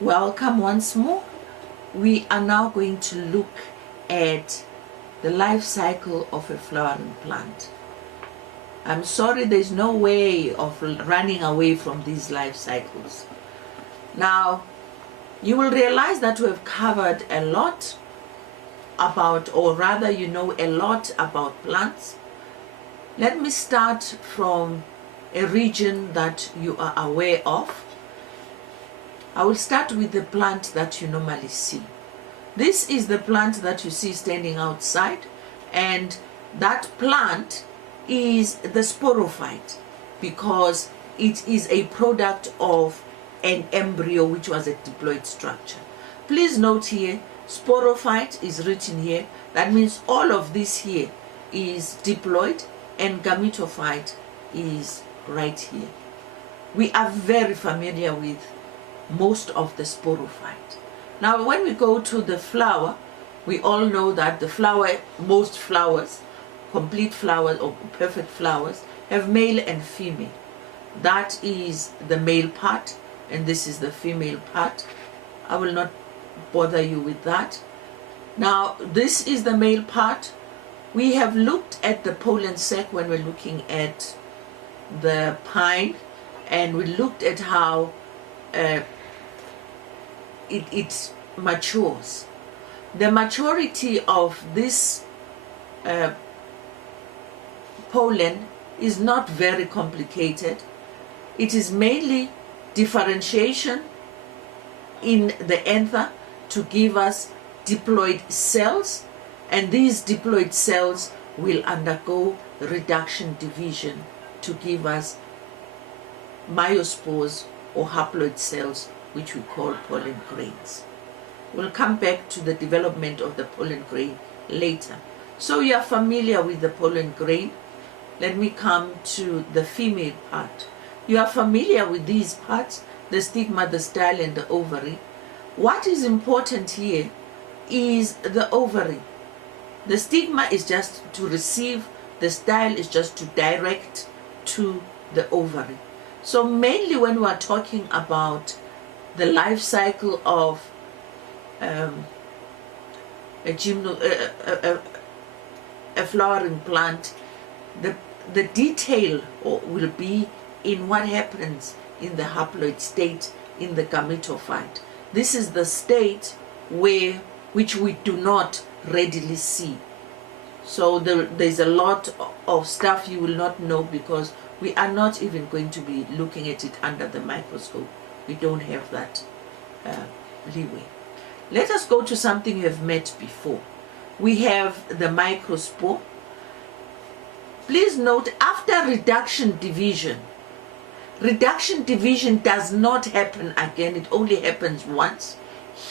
Welcome once more. We are now going to look at the life cycle of a flowering plant. I'm sorry, there's no way of running away from these life cycles. Now, you will realize that we have covered a lot about, or rather you know a lot about plants. Let me start from a region that you are aware of. I will start with the plant that you normally see. This is the plant that you see standing outside, and that plant is the sporophyte because it is a product of an embryo which was a diploid structure. Please note here, sporophyte is written here. That means all of this here is diploid and gametophyte is right here. We are very familiar with most of the sporophyte. Now when we go to the flower, we all know that the flower, most flowers, complete flowers or perfect flowers, have male and female. That is the male part and this is the female part. I will not bother you with that. Now this is the male part. We have looked at the pollen sac when we're looking at the pine, and we looked at how it matures. The maturity of this pollen is not very complicated. It is mainly differentiation in the anther to give us diploid cells, and these diploid cells will undergo reduction division to give us myospores or haploid cells, which we call pollen grains. We'll come back to the development of the pollen grain later. So you are familiar with the pollen grain. Let me come to the female part. You are familiar with these parts, the stigma, the style, and the ovary. What is important here is the ovary. The stigma is just to receive, the style is just to direct to the ovary. So mainly when we are talking about the life cycle of a flowering plant, the detail will be in what happens in the haploid state, in the gametophyte. This is the state which we do not readily see. So there's a lot of stuff you will not know because we are not even going to be looking at it under the microscope. We don't have that leeway. Let us go to something you have met before. We have the microspore. Please note, after reduction division does not happen again. It only happens once.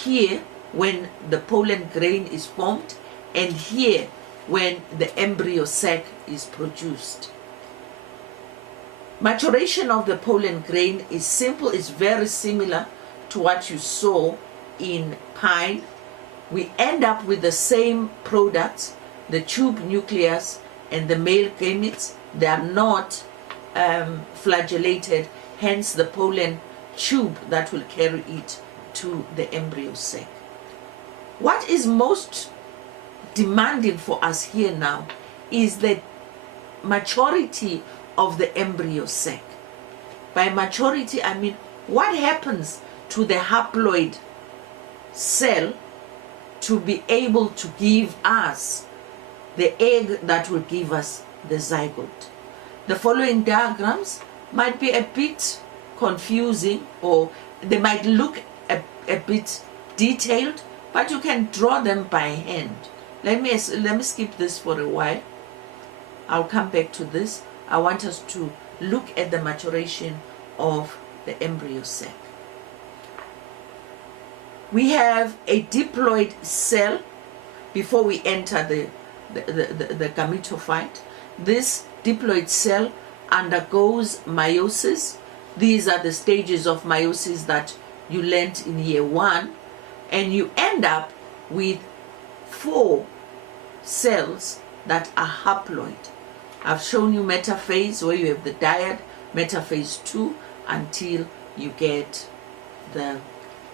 Here, when the pollen grain is formed, and here, when the embryo sac is produced. Maturation of the pollen grain is simple, it's very similar to what you saw in pine. We end up with the same products, the tube nucleus and the male gametes. They are not flagellated, hence the pollen tube that will carry it to the embryo sac. What is most demanding for us here now is the maturity of the embryo sac. By maturity, I mean what happens to the haploid cell to be able to give us the egg that will give us the zygote. The following diagrams might be a bit confusing, or they might look a bit detailed, but you can draw them by hand. Let me skip this for a while. I'll come back to this. I want us to look at the maturation of the embryo sac. We have a diploid cell before we enter the gametophyte. This diploid cell undergoes meiosis. These are the stages of meiosis that you learned in year 1, and you end up with 4 cells that are haploid. I've shown you metaphase, where you have the dyad, metaphase 2, until you get the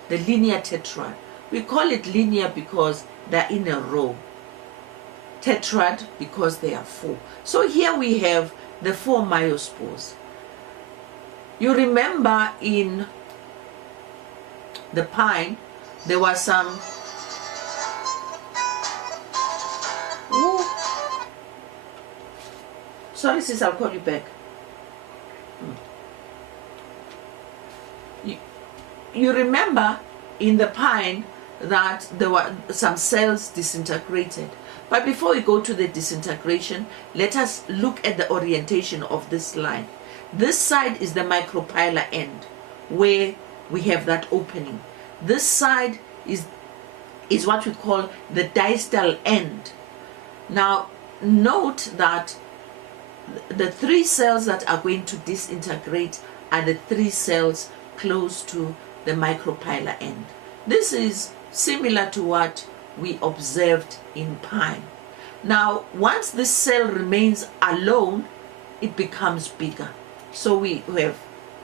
the linear tetrad. We call it linear because they're in a row. Tetrad because they are 4. So here we have the 4 myospores. You remember in the pine, there was some... Ooh. Sorry sis, I'll call you back. You remember in the pine that there were some cells disintegrated. But before we go to the disintegration, let us look at the orientation of this line. This side is the micropylar end, where we have that opening. This side is what we call the distal end. Now, note that the 3 cells that are going to disintegrate are the 3 cells close to the micropylar end. This is similar to what we observed in pine. Now, once this cell remains alone, it becomes bigger. So we have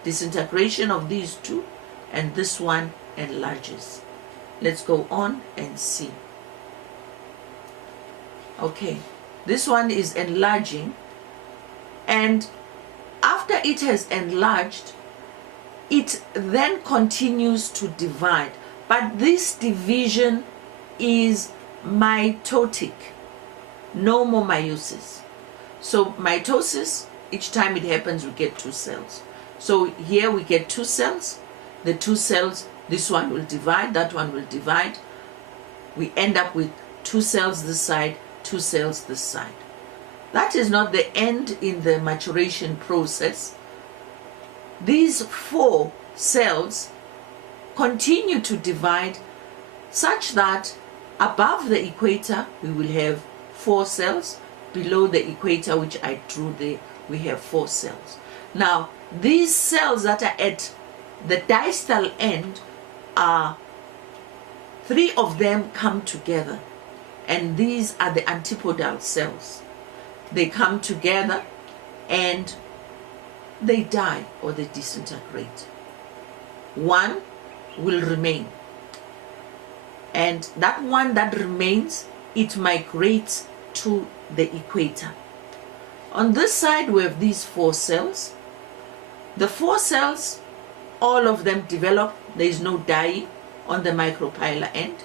disintegration of these 2, and this one enlarges. Let's go on and see. Okay, this one is enlarging, and after it has enlarged, it then continues to divide. But this division is mitotic, no more meiosis. So mitosis, each time it happens, we get 2 cells. So here we get 2 cells. The 2 cells, this one will divide, that one will divide. We end up with 2 cells this side, 2 cells this side. That is not the end in the maturation process. These 4 cells continue to divide such that above the equator we will have 4 cells. Below the equator, which I drew there, we have 4 cells. Now, these cells that are at the distal end are 3 of them come together, and these are the antipodal cells. They come together and they die or they disintegrate. 1 will remain, and that one that remains, it migrates to the equator. On this side we have these 4 cells. The 4 cells, all of them develop. There is no dying on the micropylar end.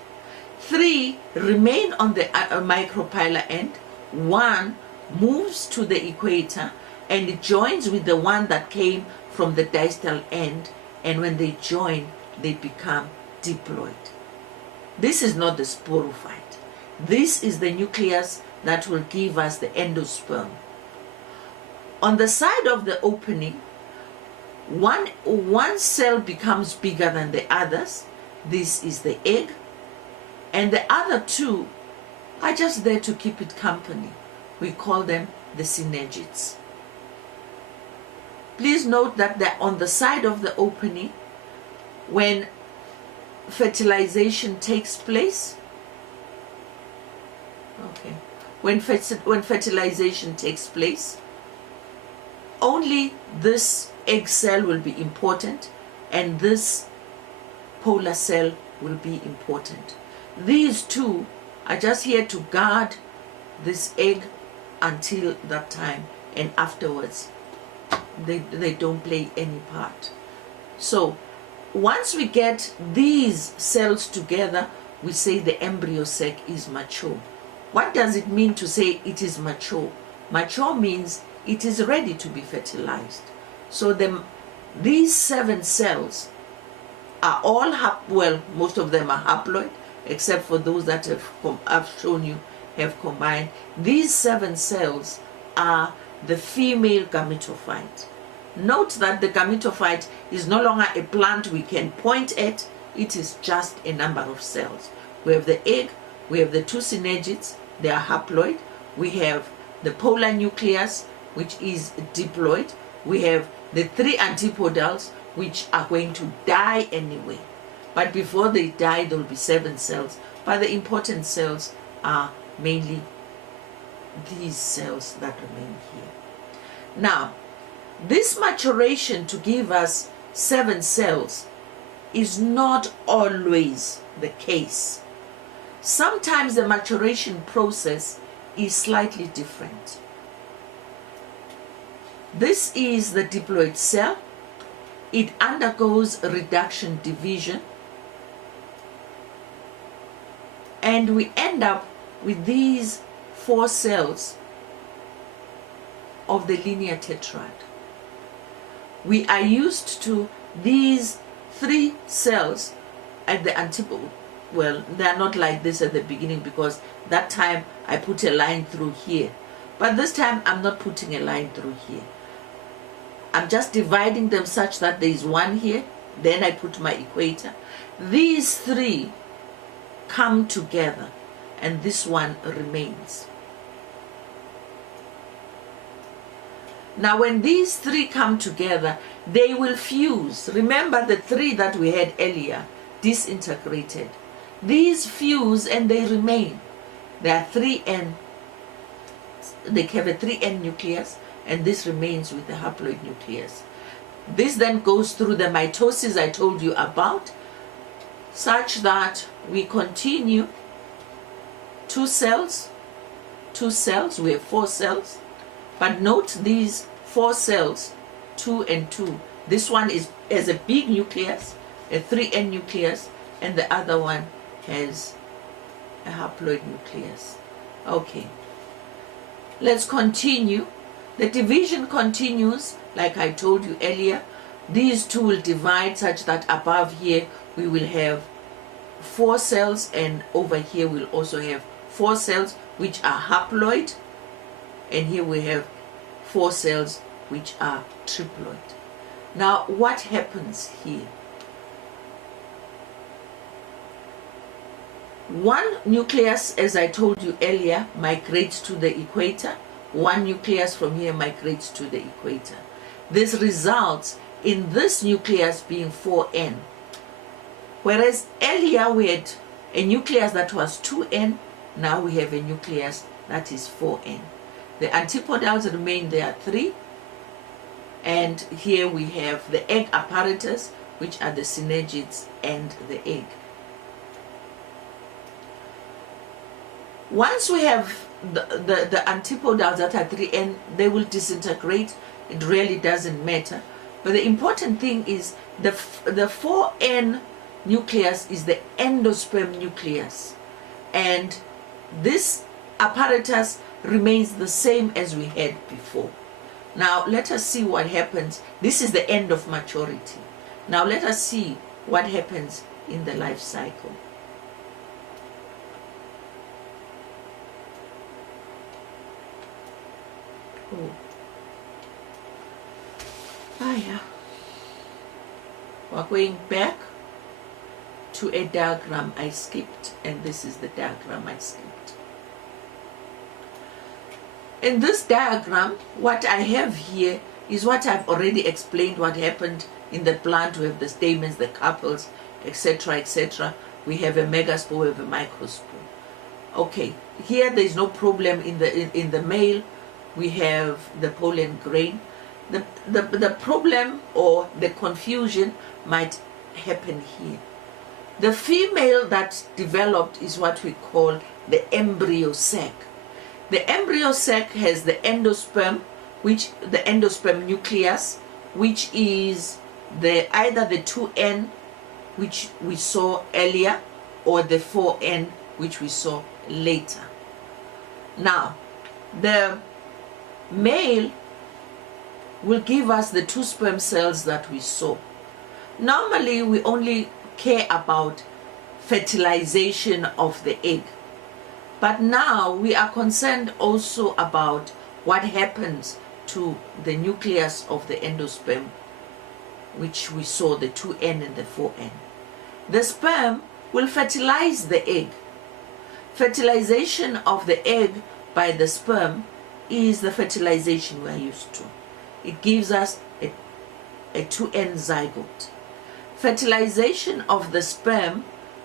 3 remain on the micropylar end. 1 moves to the equator and it joins with the one that came from the distal end, and when they join, they become diploid. This is not the sporophyte. This is the nucleus that will give us the endosperm. On the side of the opening, one cell becomes bigger than the others. This is the egg, and the other 2 are just there to keep it company. We call them the synergids. Please note that they're on the side of the opening. When fertilization takes place, when fertilization takes place, only this egg cell will be important and this polar cell will be important. These 2 are just here to guard this egg until that time, and afterwards they don't play any part. So once we get these cells together, we say the embryo sac is mature. What does it mean to say it is mature? Mature means it is ready to be fertilized. So these 7 cells are all, most of them are haploid, except for those that I've shown you have combined. These 7 cells are the female gametophyte. Note that the gametophyte is no longer a plant we can point at. It is just a number of cells. We have the egg, we have the 2 synergids, they are haploid. We have the polar nucleus, which is diploid. We have the 3 antipodals, which are going to die anyway. But before they die, there will be 7 cells. But the important cells are mainly these cells that remain here. Now, this maturation to give us 7 cells is not always the case. Sometimes the maturation process is slightly different. This is the diploid cell. It undergoes reduction division, and we end up with these 4 cells of the linear tetrad. We are used to these 3 cells at the antipode. Well, they're not like this at the beginning, because that time I put a line through here. But this time I'm not putting a line through here. I'm just dividing them such that there is 1 here, then I put my equator. These 3 come together, and this one remains. Now when these 3 come together, they will fuse. Remember the 3 that we had earlier disintegrated. These fuse and they remain. There are 3N. They have a 3N nucleus, and this remains with the haploid nucleus. This then goes through the mitosis I told you about, such that we continue 2 cells, we have 4 cells. But note these 4 cells, 2 and 2. This one has a big nucleus, a 3N nucleus, and the other one has a haploid nucleus. Okay, let's continue. The division continues, like I told you earlier. These 2 will divide such that above here we will have 4 cells, and over here we'll also have 4 cells which are haploid, and here we have 4 cells which are triploid. Now what happens here? One nucleus, as I told you earlier, migrates to the equator. 1 nucleus from here migrates to the equator. This results in this nucleus being 4N. Whereas earlier we had a nucleus that was 2N, now we have a nucleus that is 4N. The antipodals remain there 3, and here we have the egg apparatus, which are the synergids and the egg. Once we have the antipodals that are 3N, they will disintegrate. It really doesn't matter. But the important thing is the 4N nucleus is the endosperm nucleus, and this apparatus remains the same as we had before. Now let us see what happens. This is the end of maturity. Now let us see what happens in the life cycle. Yeah. We're going back to a diagram I skipped, and this is the diagram I skipped. In this diagram, what I have here is what I've already explained, what happened in the plant. We have the stamens, the carpels, etc., etc. We have a megaspore, we have a microspore. Okay, here there is no problem in the male. We have the pollen grain. The problem or the confusion might happen here. The female that developed is what we call the embryo sac. The embryo sac has the endosperm, the endosperm nucleus, which is either the 2N, which we saw earlier, or the 4N, which we saw later. Now, the male will give us the 2 sperm cells that we saw. Normally, we only care about fertilization of the egg. But now we are concerned also about what happens to the nucleus of the endosperm, which we saw the 2N and the 4N. The sperm will fertilize the egg. Fertilization of the egg by the sperm is the fertilization we are used to. It gives us a 2N zygote. Fertilization of the sperm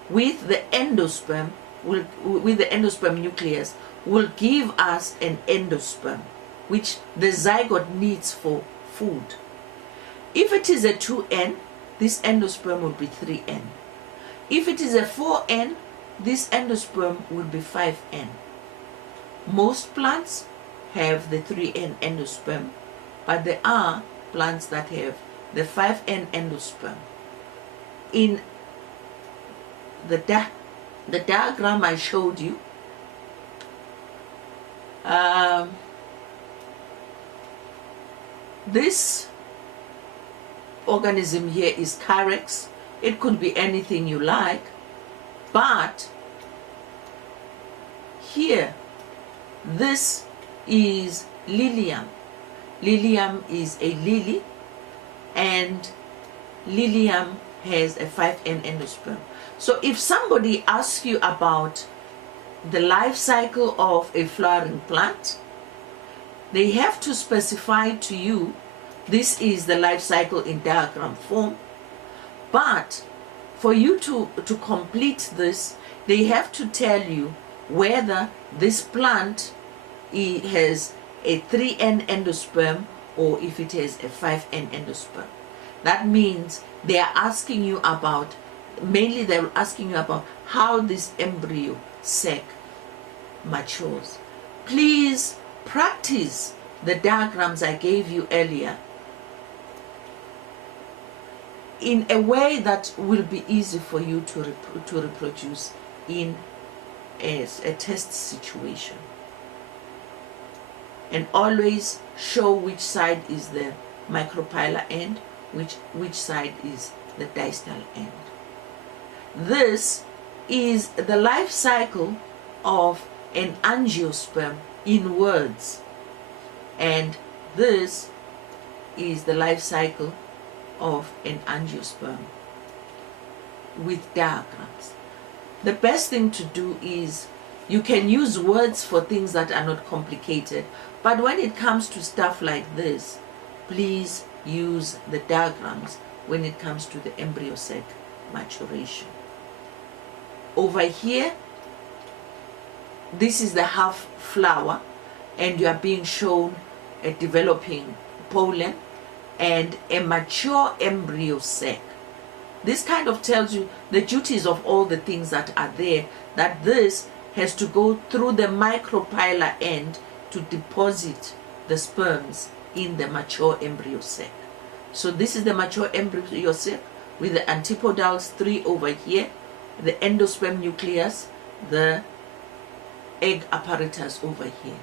with the endosperm, with the endosperm nucleus, will give us an endosperm, which the zygote needs for food. If it is a 2N, this endosperm will be 3N. If it is a 4N, this endosperm will be 5N. Most plants have the 3N endosperm, but there are plants that have the 5N endosperm. In the diagram I showed you, this organism here is Carex. It could be anything you like, but here, this is Lilium. Lilium is a lily, and Lilium has a 5N endosperm. So if somebody asks you about the life cycle of a flowering plant, they have to specify to you this is the life cycle in diagram form. But for you to complete this, they have to tell you whether this plant has a 3N endosperm or if it has a 5N endosperm. That means they are asking you about, mainly they're asking you about how this embryo sac matures. Please practice the diagrams I gave you earlier in a way that will be easy for you to reproduce in a test situation. And always show which side is the micropylar end, which side is the distal end. This is the life cycle of an angiosperm in words, and this is the life cycle of an angiosperm with diagrams. The best thing to do is, you can use words for things that are not complicated, but when it comes to stuff like this, please use the diagrams when it comes to the embryo sac maturation. Over here, this is the half flower, and you are being shown a developing pollen and a mature embryo sac. This kind of tells you the duties of all the things that are there, that this has to go through the micropylar end to deposit the sperms in the mature embryo sac. So this is the mature embryo sac with the antipodals 3 over here, the endosperm nucleus, the egg apparatus over here.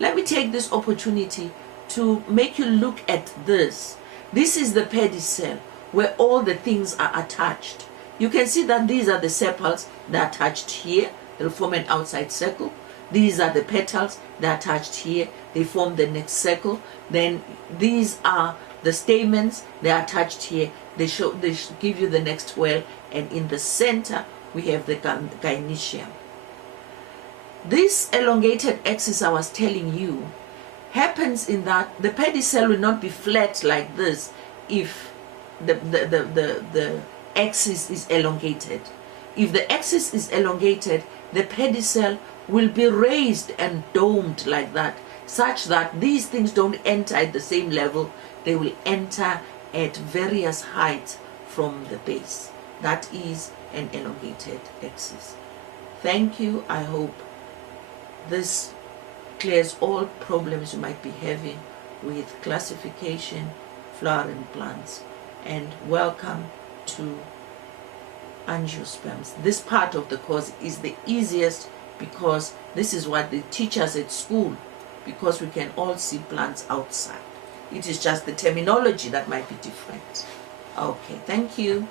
Let me take this opportunity to make you look at this. This is the pedicel where all the things are attached. You can see that these are the sepals that are attached here. They'll form an outside circle. These are the petals that are attached here. They form the next circle. Then these are the stamens. They are attached here. They give you the next whorl. And in the center, we have the gynoecium. This elongated axis I was telling you happens in that the pedicel will not be flat like this if the axis is elongated. If the axis is elongated, the pedicel will be raised and domed like that, such that these things don't enter at the same level. They will enter at various heights from the base. That is an elongated axis. Thank you. I hope this clears all problems you might be having with classification, flowering plants, and welcome to angiosperms. This part of the course is the easiest because this is what they teach us at school, because we can all see plants outside. It is just the terminology that might be different. Okay, thank you.